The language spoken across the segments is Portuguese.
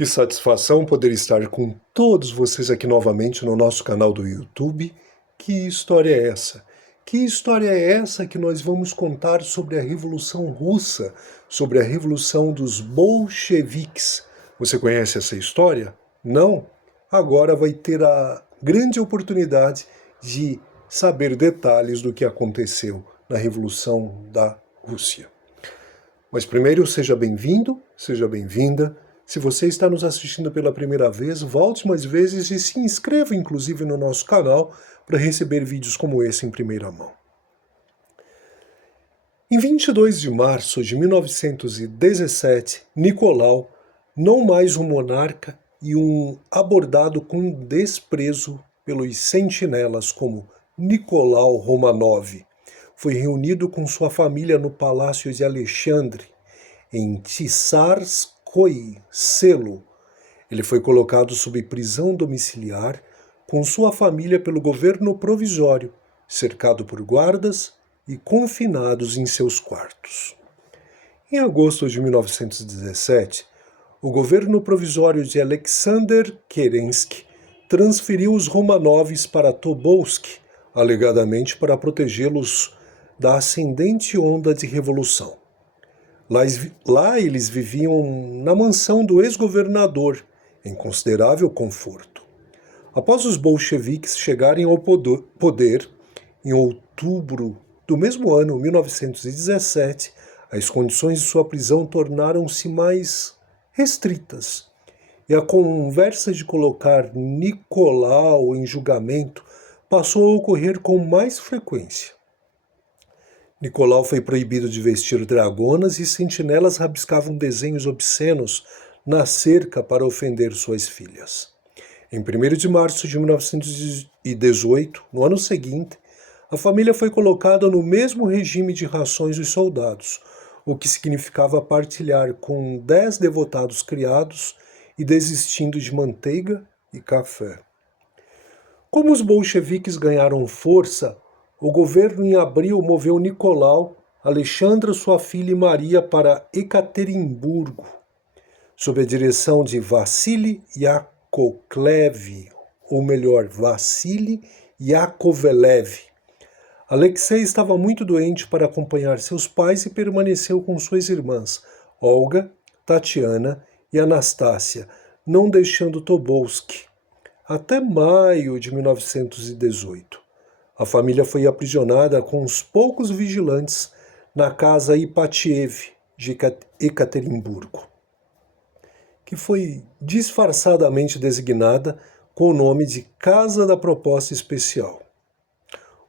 Que satisfação poder estar com todos vocês aqui novamente no nosso canal do YouTube. Que história é essa? Que história é essa que nós vamos contar sobre a Revolução Russa, sobre a Revolução dos Bolcheviques? Você conhece essa história? Não? Agora vai ter a grande oportunidade de saber detalhes do que aconteceu na Revolução da Rússia. Mas primeiro, seja bem-vindo, seja bem-vinda. Se você está nos assistindo pela primeira vez, volte mais vezes e se inscreva, inclusive, no nosso canal para receber vídeos como esse em primeira mão. Em 22 de março de 1917, Nicolau, não mais um monarca e um abordado com desprezo pelos sentinelas como Nicolau Romanov, foi reunido com sua família no Palácio de Alexandre, em Tsarskoye Selo. Ele foi colocado sob prisão domiciliar com sua família pelo governo provisório, cercado por guardas e confinados em seus quartos. Em agosto de 1917, o governo provisório de Alexander Kerensky transferiu os Romanovs para Tobolsk, alegadamente para protegê-los da ascendente onda de revolução. Lá eles viviam na mansão do ex-governador, em considerável conforto. Após os bolcheviques chegarem ao poder, em outubro do mesmo ano, 1917, as condições de sua prisão tornaram-se mais restritas, e a conversa de colocar Nicolau em julgamento passou a ocorrer com mais frequência. Nicolau foi proibido de vestir dragonas e sentinelas rabiscavam desenhos obscenos na cerca para ofender suas filhas. Em 1º de março de 1918, no ano seguinte, a família foi colocada no mesmo regime de rações dos soldados, o que significava partilhar com 10 devotados criados e desistindo de manteiga e café. Como os bolcheviques ganharam força, o governo em abril moveu Nicolau, Alexandra, sua filha e Maria para Ekaterimburgo, sob a direção de Vassili Yakovlev, ou melhor, Vassili Yakovlev. Alexei estava muito doente para acompanhar seus pais e permaneceu com suas irmãs, Olga, Tatiana e Anastácia, não deixando Tobolsk, até maio de 1918. A família foi aprisionada com uns poucos vigilantes na casa Ipatiev de Ekaterimburgo, que foi disfarçadamente designada com o nome de Casa da Proposta Especial.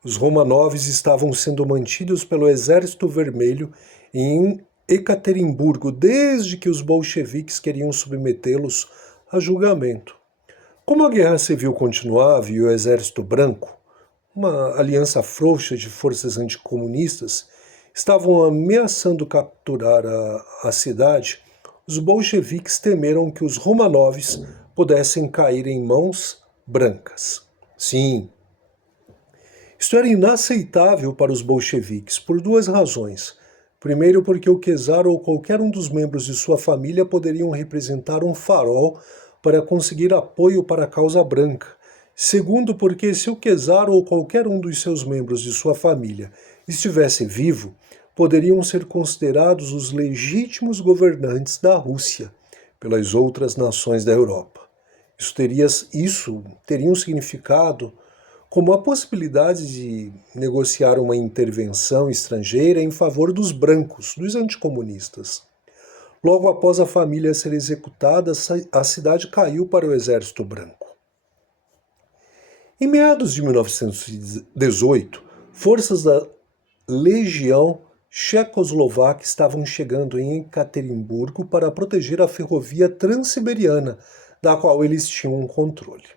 Os Romanovs estavam sendo mantidos pelo Exército Vermelho em Ekaterimburgo desde que os bolcheviques queriam submetê-los a julgamento. Como a guerra civil continuava e o Exército Branco, uma aliança frouxa de forças anticomunistas, estavam ameaçando capturar a cidade, os bolcheviques temeram que os Romanovs pudessem cair em mãos brancas. Sim, isto era inaceitável para os bolcheviques, por duas razões. Primeiro, porque o czar ou qualquer um dos membros de sua família poderiam representar um farol para conseguir apoio para a causa branca. Segundo, porque se o czar ou qualquer um dos seus membros de sua família estivesse vivo, poderiam ser considerados os legítimos governantes da Rússia pelas outras nações da Europa. Isso teria um significado como a possibilidade de negociar uma intervenção estrangeira em favor dos brancos, dos anticomunistas. Logo após a família ser executada, a cidade caiu para o Exército Branco. Em meados de 1918, forças da Legião Tchecoslovaca estavam chegando em Ekaterimburgo para proteger a ferrovia transiberiana, da qual eles tinham um controle.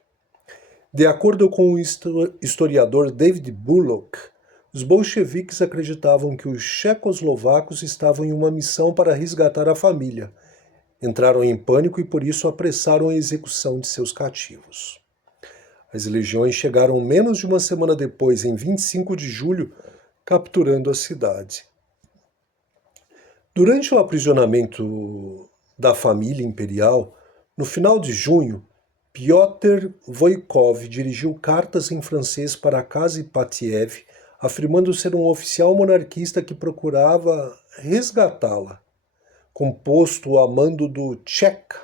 De acordo com o historiador David Bullock, os bolcheviques acreditavam que os tchecoslovacos estavam em uma missão para resgatar a família. Entraram em pânico e por isso apressaram a execução de seus cativos. As legiões chegaram menos de uma semana depois, em 25 de julho, capturando a cidade. Durante o aprisionamento da família imperial, No final de junho, Piotr Voikov dirigiu cartas em francês para Akas Ipatiev, afirmando ser um oficial monarquista que procurava resgatá-la, composto a mando do Tcheka.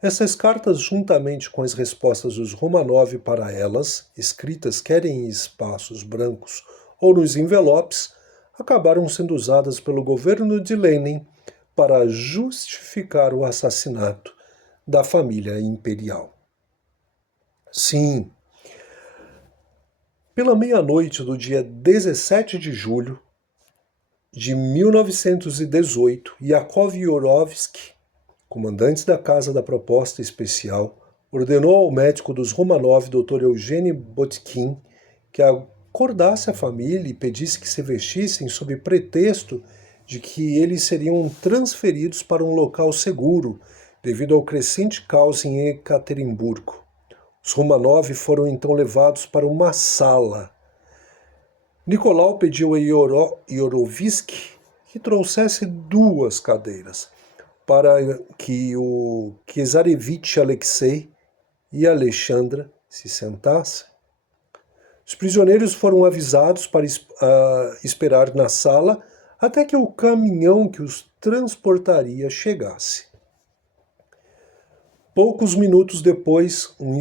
Essas cartas, juntamente com as respostas dos Romanov para elas, escritas quer em espaços brancos ou nos envelopes, acabaram sendo usadas pelo governo de Lenin para justificar o assassinato da família imperial. Sim, pela meia-noite do dia 17 de julho de 1918, Yakov Yurovsky, comandante da Casa da Proposta Especial, ordenou ao médico dos Romanov, Dr. Eugênio Botkin, que acordasse a família e pedisse que se vestissem sob pretexto de que eles seriam transferidos para um local seguro devido ao crescente caos em Ekaterimburgo. Os Romanov foram então levados para uma sala. Nicolau pediu a Yurovsky que trouxesse 2 cadeiras, para que o Czarevich Alexei e Alexandra se sentassem. Os prisioneiros foram avisados para esperar na sala até que o caminhão que os transportaria chegasse. Poucos minutos depois, um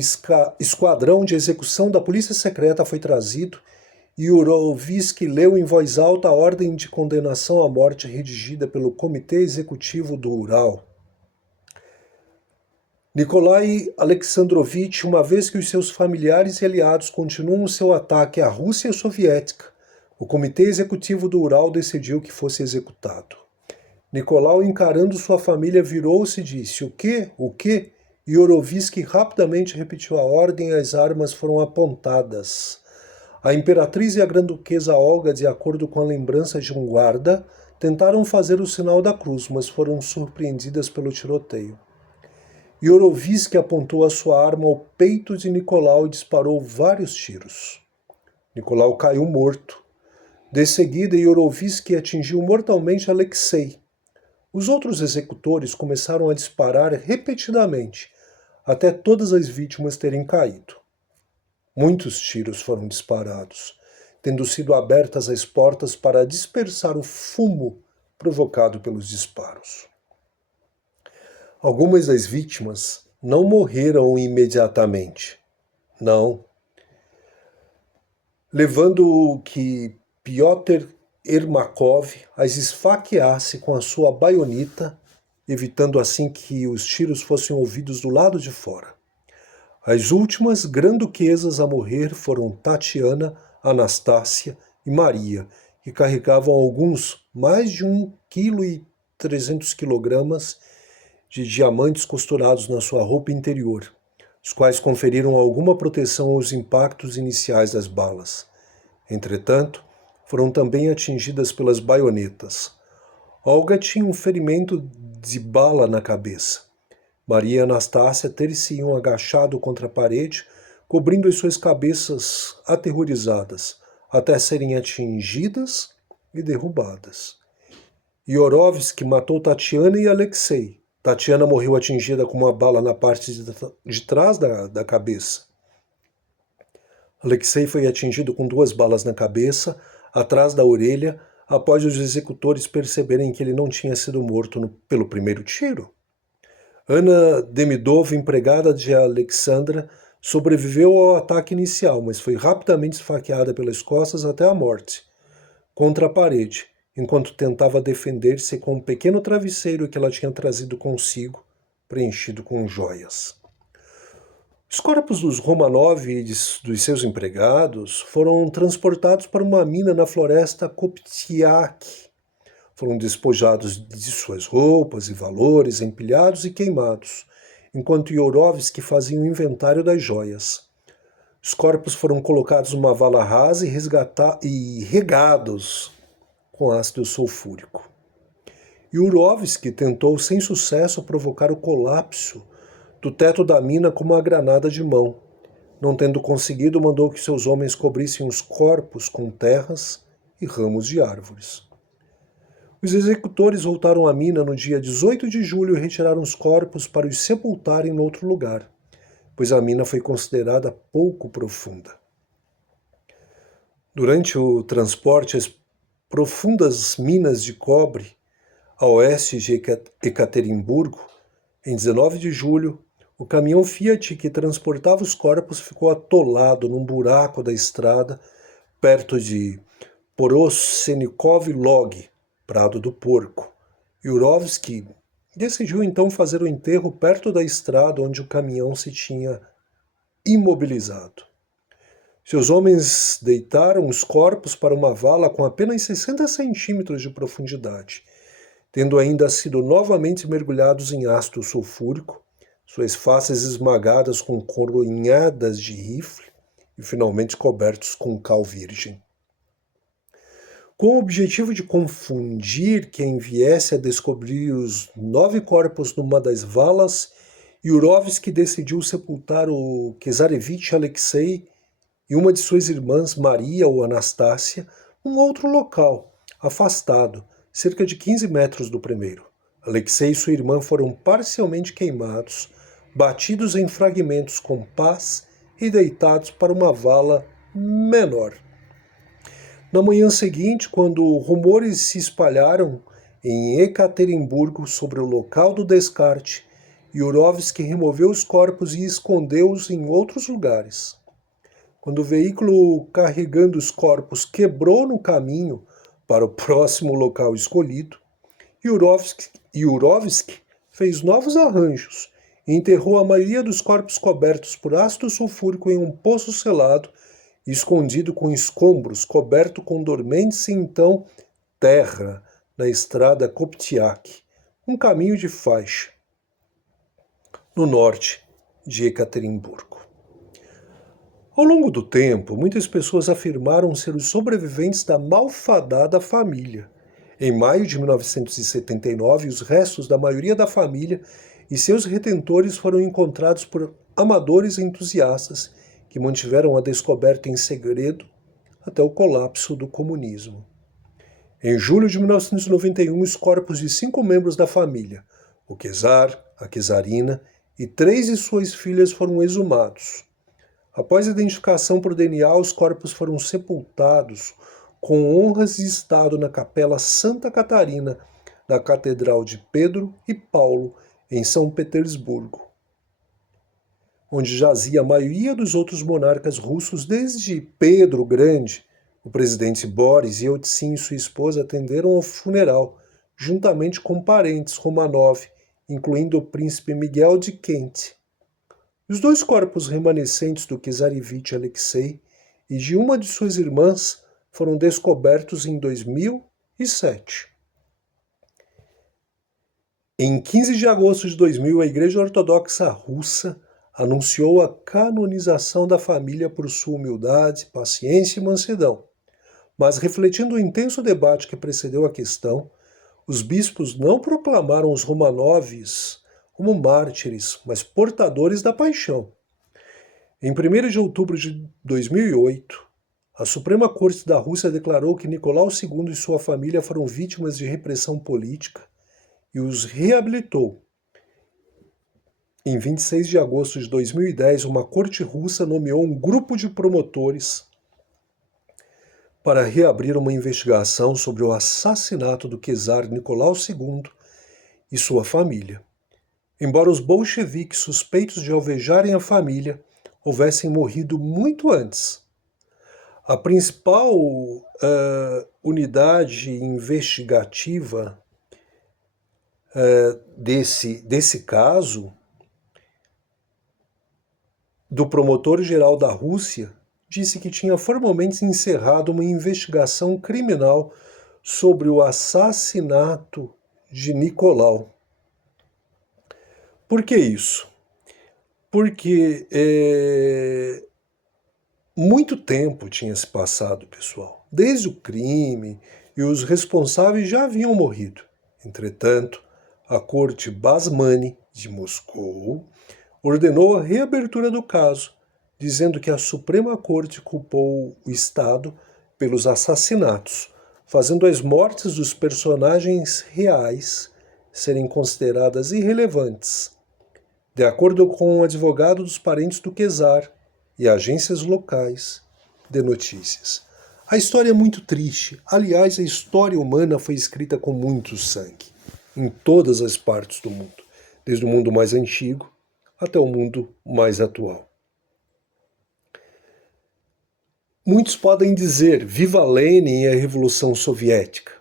esquadrão de execução da polícia secreta foi trazido e Yurovsky leu em voz alta a ordem de condenação à morte redigida pelo Comitê Executivo do Ural. Nikolai Alexandrovich, uma vez que os seus familiares e aliados continuam seu ataque à Rússia soviética, o Comitê Executivo do Ural decidiu que fosse executado. Nicolau, encarando sua família, virou-se e disse: "O quê? O quê?" E Yurovsky rapidamente repetiu a ordem e as armas foram apontadas. A imperatriz e a grã-duquesa Olga, de acordo com a lembrança de um guarda, tentaram fazer o sinal da cruz, mas foram surpreendidas pelo tiroteio. Yurovsky apontou a sua arma ao peito de Nicolau e disparou vários tiros. Nicolau caiu morto. De seguida, Yurovsky atingiu mortalmente Alexei. Os outros executores começaram a disparar repetidamente, até todas as vítimas terem caído. Muitos tiros foram disparados, tendo sido abertas as portas para dispersar o fumo provocado pelos disparos. Algumas das vítimas não morreram imediatamente. Não. Levando que Piotr Ermakov as esfaqueasse com a sua baioneta, evitando assim que os tiros fossem ouvidos do lado de fora. As últimas grã-duquesas a morrer foram Tatiana, Anastácia e Maria, que carregavam alguns mais de 1,3 kg de diamantes costurados na sua roupa interior, os quais conferiram alguma proteção aos impactos iniciais das balas. Entretanto, foram também atingidas pelas baionetas. Olga tinha um ferimento de bala na cabeça. Maria e Anastácia ter-se-iam agachado contra a parede, cobrindo as suas cabeças aterrorizadas, até serem atingidas e derrubadas. Yurovsky matou Tatiana e Alexei. Tatiana morreu atingida com uma bala na parte de trás da cabeça. Alexei foi atingido com 2 balas na cabeça, atrás da orelha, após os executores perceberem que ele não tinha sido morto pelo primeiro tiro. Anna Demidova, empregada de Alexandra, sobreviveu ao ataque inicial, mas foi rapidamente esfaqueada pelas costas até a morte, contra a parede, enquanto tentava defender-se com um pequeno travesseiro que ela tinha trazido consigo, preenchido com joias. Os corpos dos Romanov e dos seus empregados foram transportados para uma mina na floresta Koptiak. Foram despojados de suas roupas e valores, empilhados e queimados, enquanto Yurovsky fazia um inventário das joias. Os corpos foram colocados numa vala rasa e regados com ácido sulfúrico. Yurovsky tentou sem sucesso provocar o colapso do teto da mina com uma granada de mão. Não tendo conseguido, mandou que seus homens cobrissem os corpos com terras e ramos de árvores. Os executores voltaram à mina no dia 18 de julho e retiraram os corpos para os sepultarem em outro lugar, pois a mina foi considerada pouco profunda. Durante o transporte às profundas minas de cobre a oeste de Ekaterimburgo, em 19 de julho, o caminhão Fiat que transportava os corpos ficou atolado num buraco da estrada perto de Porosenikov Log, Prado do Porco. Yurovsky decidiu então fazer o enterro perto da estrada onde o caminhão se tinha imobilizado. Seus homens deitaram os corpos para uma vala com apenas 60 centímetros de profundidade, tendo ainda sido novamente mergulhados em ácido sulfúrico, suas faces esmagadas com coronhadas de rifle e finalmente cobertos com cal virgem. Com o objetivo de confundir quem viesse a descobrir os 9 corpos numa das valas, Yurovsky decidiu sepultar o Czarevich Alexei e uma de suas irmãs, Maria ou Anastácia, num outro local, afastado, cerca de 15 metros do primeiro. Alexei e sua irmã foram parcialmente queimados, batidos em fragmentos com pás e deitados para uma vala menor. Na manhã seguinte, quando rumores se espalharam em Ekaterimburgo sobre o local do descarte, Yurovsky removeu os corpos e escondeu-os em outros lugares. Quando o veículo carregando os corpos quebrou no caminho para o próximo local escolhido, Yurovsky fez novos arranjos e enterrou a maioria dos corpos cobertos por ácido sulfúrico em um poço selado e escondido com escombros, coberto com dormentes e então terra na estrada Koptiak, um caminho de faixa, no norte de Ekaterimburgo. Ao longo do tempo, muitas pessoas afirmaram ser os sobreviventes da malfadada família. Em maio de 1979, os restos da maioria da família e seus retentores foram encontrados por amadores entusiastas que mantiveram a descoberta em segredo até o colapso do comunismo. Em julho de 1991, os corpos de 5 membros da família, o czar, a czarina e 3 de suas filhas foram exumados. Após a identificação por DNA, os corpos foram sepultados com honras de Estado na Capela Santa Catarina da Catedral de Pedro e Paulo, em São Petersburgo, onde jazia a maioria dos outros monarcas russos desde Pedro o Grande. O presidente Boris Yeltsin e sua esposa atenderam ao funeral, juntamente com parentes Romanov, incluindo o príncipe Miguel de Kent. Os 2 corpos remanescentes do Czarevich Alexei e de uma de suas irmãs foram descobertos em 2007. Em 15 de agosto de 2000, a Igreja Ortodoxa Russa anunciou a canonização da família por sua humildade, paciência e mansidão. Mas, refletindo o intenso debate que precedeu a questão, os bispos não proclamaram os Romanovs como mártires, mas portadores da paixão. Em 1º de outubro de 2008, a Suprema Corte da Rússia declarou que Nicolau II e sua família foram vítimas de repressão política e os reabilitou. Em 26 de agosto de 2010, uma corte russa nomeou um grupo de promotores para reabrir uma investigação sobre o assassinato do czar Nicolau II e sua família. Embora os bolcheviques suspeitos de alvejarem a família houvessem morrido muito antes. A principal unidade investigativa desse caso, do promotor-geral da Rússia, disse que tinha formalmente encerrado uma investigação criminal sobre o assassinato de Nicolau. Por que isso? Porque muito tempo tinha se passado, pessoal, desde o crime, e os responsáveis já haviam morrido. Entretanto, a corte Basmani de Moscou ordenou a reabertura do caso, dizendo que a Suprema Corte culpou o Estado pelos assassinatos, fazendo as mortes dos personagens reais serem consideradas irrelevantes. De acordo com o advogado dos parentes do Quezar e agências locais de notícias. A história é muito triste. Aliás, a história humana foi escrita com muito sangue, em todas as partes do mundo, desde o mundo mais antigo até o mundo mais atual. Muitos podem dizer viva Lenin e a Revolução Soviética.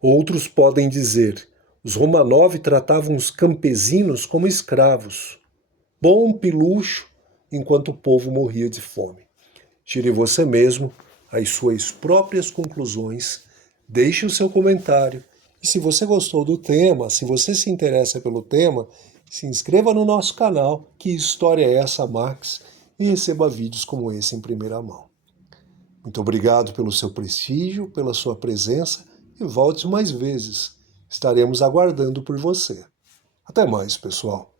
Outros podem dizer os Romanov tratavam os campesinos como escravos. Bom pilucho enquanto o povo morria de fome. Tire você mesmo as suas próprias conclusões, deixe o seu comentário e se você gostou do tema, se você se interessa pelo tema, se inscreva no nosso canal Que História é essa, Max? E receba vídeos como esse em primeira mão. Muito obrigado pelo seu prestígio, pela sua presença e volte mais vezes. Estaremos aguardando por você. Até mais, pessoal.